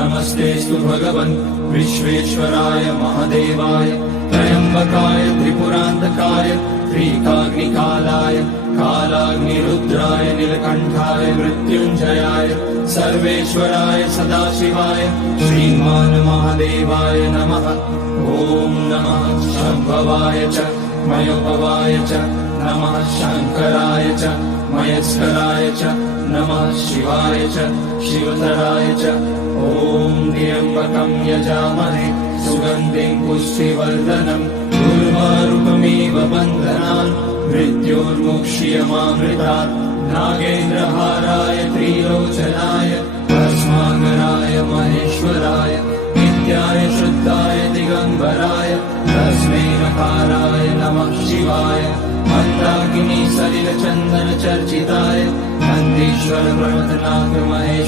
नमस्तेऽस्तु भगवन् विश्वेश्वराय महादेवाय त्र्यम्बकाय त्रिपुरान्तकाय त्रिकाग्निकालाय कालाग्निरुद्राय नीलकण्ठाय मृत्युञ्जयाय सर्वेश्वराय सदाशिवाय श्रीमान् महादेवाय नमः। ॐ नमः शम्भवाय च मयोभवाय च नमः शङ्कराय च मयस्कराय च नमः शिवाय च शिवतराय च। ॐ त्र्यम्बकं यजामहे सुगन्धिं पुष्टिवर्धनम् उर्वारुकमिव बन्धनान् मृत्योर्मुक्ष्यमामृतात्। नागेन्द्रहाराय त्रिलोचनाय भस्माकराय महेश्वराय नित्याय शुद्धाय दिगम्बराय तस्मै नकाराय नमः शिवाय। मन्दाकिनी सलिलचन्दन चर्चिताय नन्दीश्वर पर्वतनाथ महेश्वराय